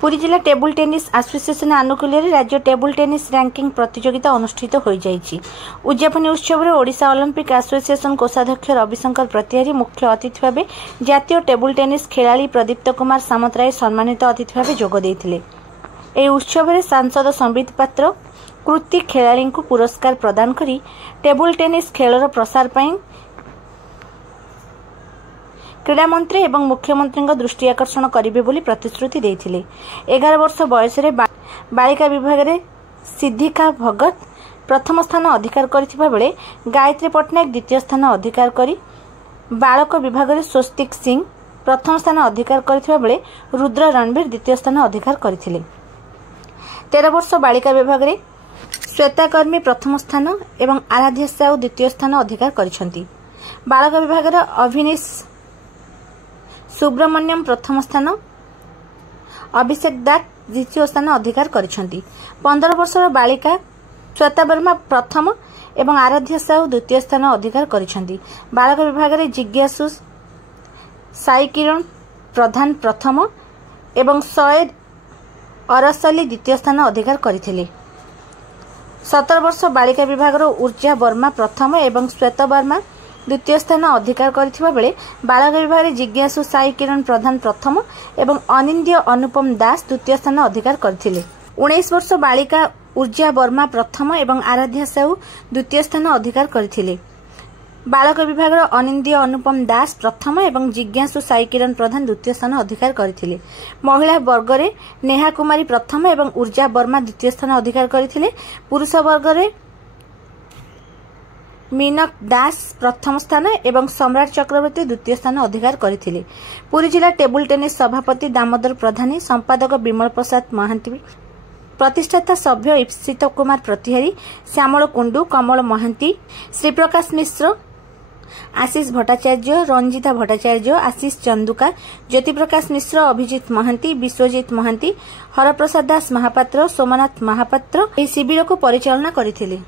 पुरी जिला table tennis association आनुकूल्य राज्य table tennis ranking प्रतियोगिता अनुष्ठित हो जाइछि। उद्यापनी उत्सव में ओडिशा ओलंपिक एसोसिएशन कोषाध्यक्ष रविशंकर प्रतिहारी मुख्य अतिथि भाव जातीय टेबुल टेनिस खेलाड़ी प्रदीप्त कुमार सामतराय सम्मानित अतिथि भाव जोग देइथिले। एही उत्सव में सांसद संबित पात्र कृति खेलाड़ी को पुरस्कार प्रदान करी टेबुल टेनिस खेलर प्रसार पई क्रीड़ा मंत्री एवं मुख्यमंत्री दृष्टि आकर्षण करेंगे बोली प्रतिश्रुति देइथिले। 11 वर्ष बयस बालिका विभाग में सिद्धिका भगत प्रथम स्थान अधिकार करथिबा बेले गायत्री पटनायक द्वितीय स्थान अधिकार करी बालक विभाग में स्वस्तिक सिंह प्रथम स्थान अधिकार करथिबा बेले रुद्र रणवीर द्वितीय स्थान अधिकार करथिले। 13 वर्ष बालिका विभाग में श्वेता कर्मी प्रथम स्थान एवं आराध्या साहू द्वितीय स्थान अधिकार करिसंती। बालक विभाग में अभिनीश सुब्रमण्यम प्रथम स्थान अभिषेक दास द्वितीय स्थान अधिकार करिसंती। 15 वर्षर बालिका श्वेता वर्मा प्रथम एवं आराध्या साहू द्वितीय स्थान अधिकार करिसंती। बालक विभाग में जिज्ञासु साई किरण प्रधान प्रथम एवं सैयद अरसली द्वितीय स्थान अधिकार करथिले। 17 वर्ष बालिका विभाग ऊर्जा वर्मा प्रथम एवं श्वेत वर्मा द्वितीय स्थान अधिकार करथिबा बेले बालक विभाग में जिज्ञासु साई किरण प्रधान प्रथम एवं अनिंद्य अनुपम दास द्वितीय स्थान अधिकार करथिले। 19 वर्ष बालिका ऊर्जा वर्मा प्रथम एवं आराध्या साहू द्वितीय स्थान अधिकार करथिले। बालक विभाग अनिंद्य अनुपम दास प्रथम एवं जिज्ञासु साई किरण प्रधान द्वितीय स्थान अधिकार करथिले। महिला वर्ग में नेहा कुमारी प्रथम एवं ऊर्जा वर्मा द्वितीय स्थान अधिकार करथिले। पुरुष वर्ग में मीनक दास प्रथम स्थान एवं सम्राट चक्रवर्ती द्वितीय स्थान अधिकार करथिले। पुरी जिला टेबुल टेनिस सभापति दामोदर प्रधानी, संपादक विमल प्रसाद महांती, प्रतिष्ठाता सभ्य ईप्सित कुमार प्रतिहारी, श्यामल कुंडू, कमल महांती, श्रीप्रकाश मिश्र, आशीष भट्टाचार्य, रंजिता भट्टाचार्य, आशीष चंदुका, ज्योति प्रकाश मिश्र, अभिजित महांती, विश्वजित महांती, हरप्रसाद दास महापात्र, सोमनाथ महापात्र शिविर को परिचालना करथिले।